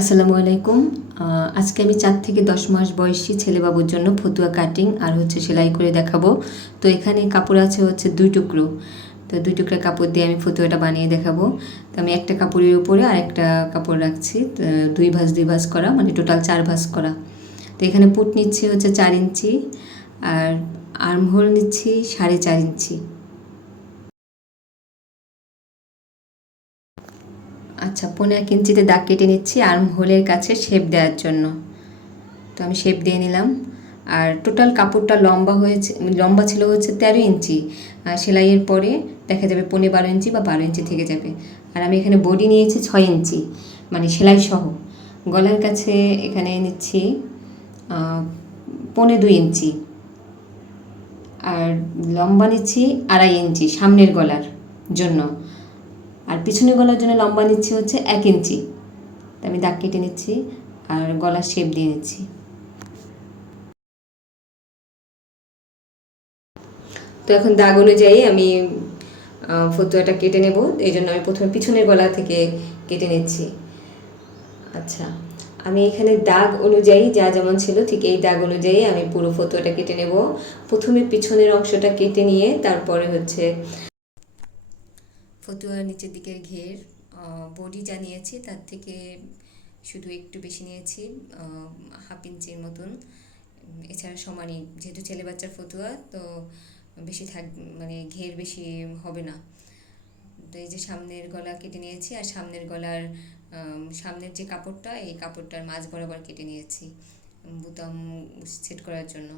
আসসালামু আলাইকুম। আজকে আমি চার থেকে দশ মাস বয়সী ছেলেবাবুর জন্য ফতুয়া কাটিং আর হচ্ছে সেলাই করে দেখাবো। তো এখানে কাপড় আছে হচ্ছে দুই টুকরো। তো দুই টুকরা কাপড় দিয়ে আমি ফতুয়াটা বানিয়ে দেখাবো। তো আমি একটা কাপড়ের উপরে আর একটা কাপড় রাখছি। দুই ভাঁজ দুই ভাঁজ করা মানে টোটাল চার ভাঁজ করা। তো এখানে পুট নিচ্ছি হচ্ছে চার ইঞ্চি আর আর্মহোল নিচ্ছি সাড়ে চার ইঞ্চি। আচ্ছা পনেরো এক ইঞ্চিতে দাগ কেটে নিচ্ছি আর্ম হোলের কাছে শেপ দেওয়ার জন্য। তো আমি শেপ দিয়ে নিলাম। আর টোটাল কাপড়টা লম্বা হয়েছে লম্বা ছিল হচ্ছে তেরো ইঞ্চি। সেলাইয়ের পরে দেখা যাবে পনেরো বারো ইঞ্চি বা বারো ইঞ্চি থেকে যাবে। আর আমি এখানে বডি নিয়েছি ছয় ইঞ্চি মানে সেলাই সহ। গলার কাছে এখানে নিচ্ছি আহ, পৌনে দুই ইঞ্চি। আর লম্বা নিচ্ছি আড়াই ইঞ্চি সামনের গলার জন্য। আর পিছনের গলার জন্য লম্বা নিচ্ছি হচ্ছে এক ইঞ্চি। আমি দাগ কেটে নিচ্ছি আর গলার শেপ দিয়ে নিচ্ছি। তো এখন দাগ অনুযায়ী আমি ফতুয়াটা কেটে নেব। এই জন্য আমি প্রথমে পিছনের গলা থেকে কেটে নিচ্ছি। আচ্ছা আমি এখানে দাগ অনুযায়ী যা যেমন ছিল ঠিক এই দাগ অনুযায়ী আমি পুরো ফতুয়াটা কেটে নেব। প্রথমে পিছনের অংশটা কেটে নিয়ে তারপরে হচ্ছে ফতুয়ার নিচের দিকের ঘের বডি যা নিয়েছি তার থেকে শুধু একটু বেশি নিয়েছি হাফ ইঞ্চির মতন। এছাড়া সমানই, যেহেতু ছেলে বাচ্চার ফতুয়া, তো বেশি থাক মানে ঘের বেশি হবে না। তো এই যে সামনের গলা কেটে নিয়েছি, আর সামনের গলার সামনের যে কাপড়টা, এই কাপড়টার মাঝ বরাবর কেটে নিয়েছি বুতাম সেট করার জন্য।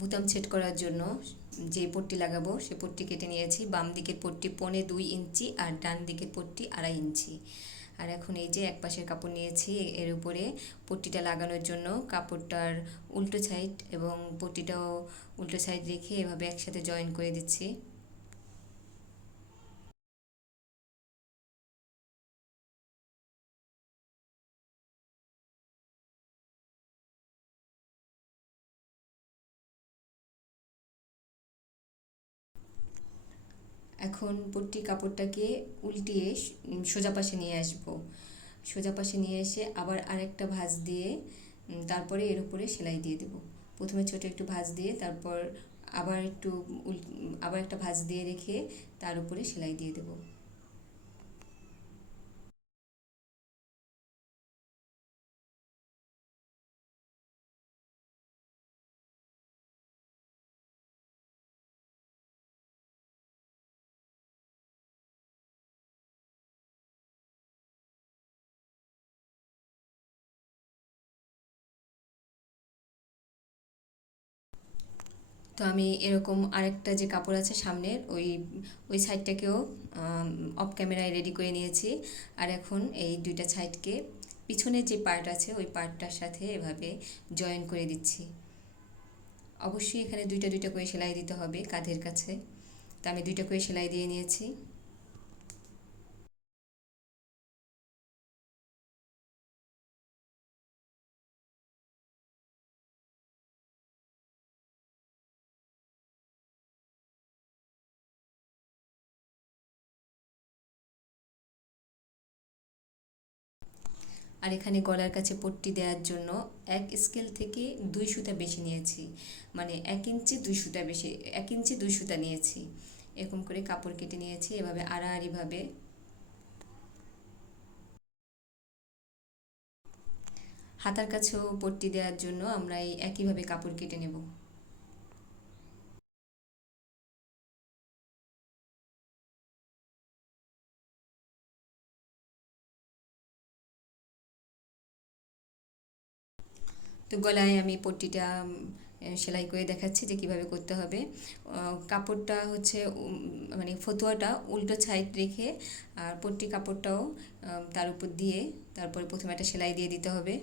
বুতাম ছেট করার জন্য যে পট্টি লাগাবো, সে পট্টি কেটে নিয়েছি। বাম দিকের পট্টি পনে দুই ইঞ্চি আর ডান দিকের পট্টি আড়াই ইঞ্চি। আর এখন এই যে এক পাশের কাপড় নিয়েছি, এর উপরে পট্টিটা লাগানোর জন্য কাপড়টার উল্টো সাইড এবং পট্টিটাও উল্টো সাইড রেখে এভাবে একসাথে জয়েন করে দিচ্ছি। এখন পট্টি কাপড়টাকে উল্টিয়ে সোজা পাশে নিয়ে আসব। সোজা পাশে নিয়ে এসে আবার আরেকটা ভাঁজ দিয়ে তারপরে এর উপরে সেলাই দিয়ে দেব। প্রথমে ছোট একটু ভাঁজ দিয়ে, তারপর আবার একটু আবার একটা ভাঁজ দিয়ে রেখে তার উপরে সেলাই দিয়ে দেবো। তো আমি এরকম আরেকটা যে কাপড় আছে সামনের, ওই ওই সাইডটাকেও অফ ক্যামেরায় রেডি করে নিয়েছি। আর এখন এই দুইটা সাইডকে পিছনের যে পার্ট আছে, ওই পার্টটার সাথে এভাবে জয়েন করে দিচ্ছি। অবশ্যই এখানে দুইটা দুইটা করে সেলাই দিতে হবে কাঁধের কাছে। তো আমি দুইটা করে সেলাই দিয়ে নিয়েছি। আর এখানে গলার কাছে পট্টি দেওয়ার জন্য এক স্কেল থেকে দুই সুতা বেশি নিয়েছি। মানে এক ইঞ্চি দুই সুতা বেশি এক ইঞ্চি দুই সুতা নিয়েছি। এরকম করে কাপড় কেটে নিয়েছি, এভাবে আড়াআড়িভাবে। হাতার কাছেও পট্টি দেওয়ার জন্য আমরা এই একইভাবে কাপড় কেটে নেব। তো গলায় আমি পট্টিটা সেলাই করে দেখাচ্ছি যে কীভাবে করতে হবে। কাপড়টা হচ্ছে মানে ফতুয়াটা উল্টো ছাইড রেখে আর পট্টি কাপড়টাও তার উপর দিয়ে তারপরে প্রথমে একটা সেলাই দিয়ে দিতে হবে।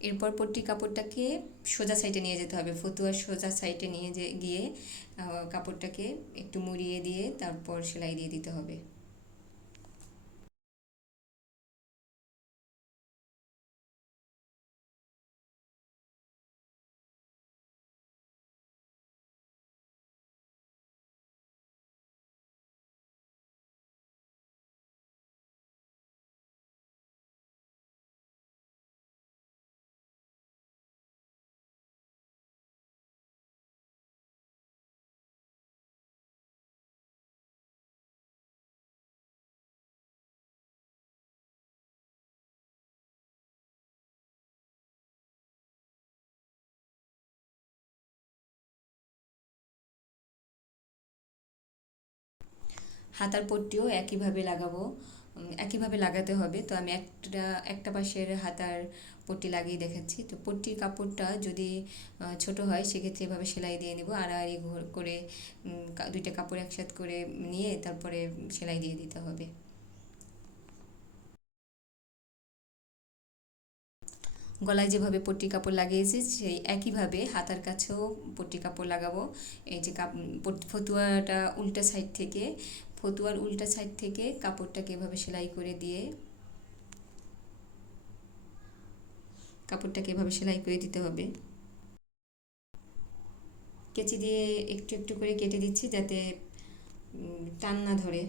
এরপর পট্টি কাপড়টাকে সোজা সাইডে নিয়ে যেতে হবে। ফতুয়ার সোজা সাইডে নিয়ে গিয়ে কাপড়টাকে একটু মুড়িয়ে দিয়ে তারপর সেলাই দিয়ে দিতে হবে। হাতার পট্টিও একইভাবে লাগাবো একইভাবে লাগাতে হবে। তো আমি একটা একটা পাশের হাতার পট্টি লাগিয়ে দেখাচ্ছি। তো পট্টির কাপড়টা যদি ছোট হয়, সেক্ষেত্রে এভাবে সেলাই দিয়ে নেব। আড়াআড়ি করে দুইটা কাপড় একসাথ করে নিয়ে তারপরে সেলাই দিয়ে দিতে হবে। গলায় যেভাবে পট্টি কাপড় লাগিয়েছি, সেই একইভাবে হাতার কাছেও পট্টি কাপড় লাগাবো। এই যে কাপ ফতুয়াটা উল্টা সাইড থেকে, ফতুয়ার উল্টা সাইড থেকে কাপড়টাকে এভাবে সেলাই করে দিয়ে, কাপড়টাকে এভাবে সেলাই করে দিতে হবে। কেচি দিয়ে একটু একটু করে কেটে দিচ্ছি যাতে টান না ধরে।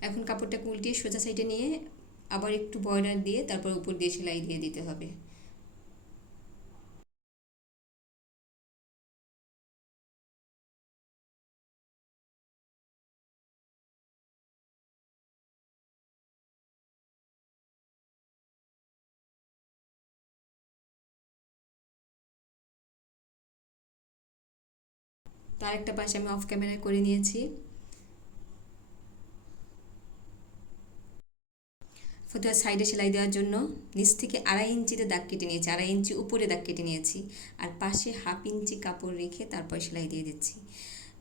এখন কাপড়টাকে উল্টিয়ে সোজা সাইডে নিয়ে আবার একটু বর্ডার দিয়ে তারপর উপর দিয়ে সেলাই দিয়ে দিতে হবে। তার একটা পাশে আমি অফ ক্যামেরায় করে নিয়েছি। ফতুয়ার সাইডে সেলাই দেওয়ার জন্য নিচ থেকে আড়াই ইঞ্চিতে দাগ কেটে নিয়েছি, আড়াই ইঞ্চি উপরে দাগ কেটে নিয়েছি আর পাশে হাফ ইঞ্চি কাপড় রেখে তারপর সেলাই দিয়ে দিচ্ছি।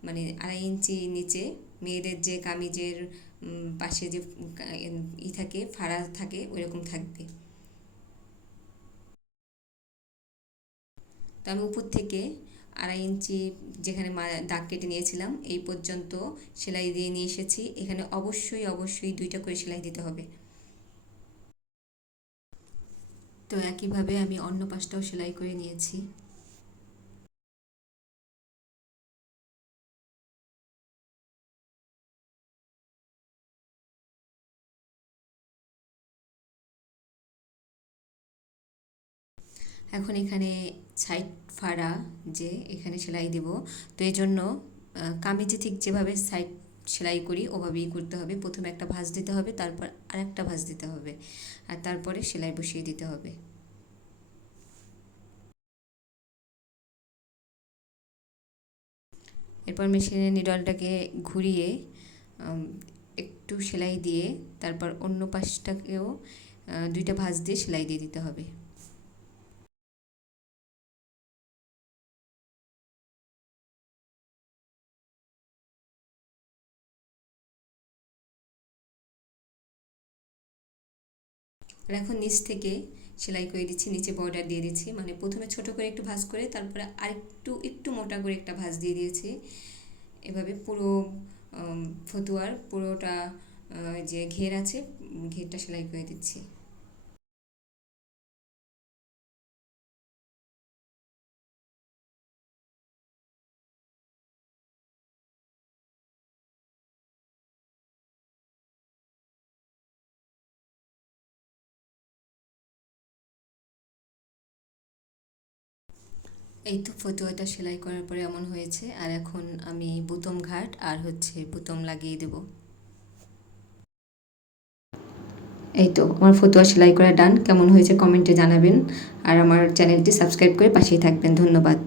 মানে আড়াই ইঞ্চি নিচে মেয়েদের যে কামিজের পাশে যে, ই থাকে, ফাড়া থাকে, ওইরকম থাকবে। তো আমি উপর থেকে আড়াই ইঞ্চি যেখানে দাগ কেটে নিয়েছিলাম, এই পর্যন্ত সেলাই দিয়ে নিয়ে এসেছি। এখানে অবশ্যই অবশ্যই দুইটা করে সেলাই দিতে হবে। তো একইভাবে আমি অন্য পাশটাও সেলাই করে নিয়েছি। এখন এখানে সাইড ফাড়া যে এখানে সেলাই দেব। তো এই জন্য কামিজে ঠিক যেভাবে সাইড সেলাই করি, ওভাবেই করতে হবে। প্রথমে একটা ভাঁজ দিতে হবে, তারপর আরেকটা ভাঁজ দিতে হবে। আর তারপরে সেলাই বসিয়ে দিতে হবে। এরপর মেশিনে নিডলটাকে ঘুরিয়ে একটু সেলাই দিয়ে, তারপর অন্য পাশটাকেও দুইটা ভাঁজ দিয়ে সেলাই দিয়ে দিতে হবে। আর এখন নিচ থেকে সেলাই করে দিচ্ছি, নিচে বর্ডার দিয়ে দিচ্ছি। মানে প্রথমে ছোট করে একটু ভাঁজ করে তারপরে আরেকটু, একটু মোটা করে একটা ভাঁজ দিয়ে দিয়েছি। এভাবে পুরো ফতুয়ার পুরোটা যে ঘের আছে, ঘেরটা সেলাই করে দিচ্ছি। এই তো ফতুয়াটা সেলাই করার পরে এমন হয়েছে, আর এখন আমি বুতম ঘাট আর হচ্ছে বুতম লাগিয়ে দেব। এই তো আমার ফতুয়া সেলাই করা ডান, কেমন হয়েছে কমেন্টে জানাবেন। আর আমার চ্যানেলটি সাবস্ক্রাইব করে পাশেই থাকবেন। ধন্যবাদ।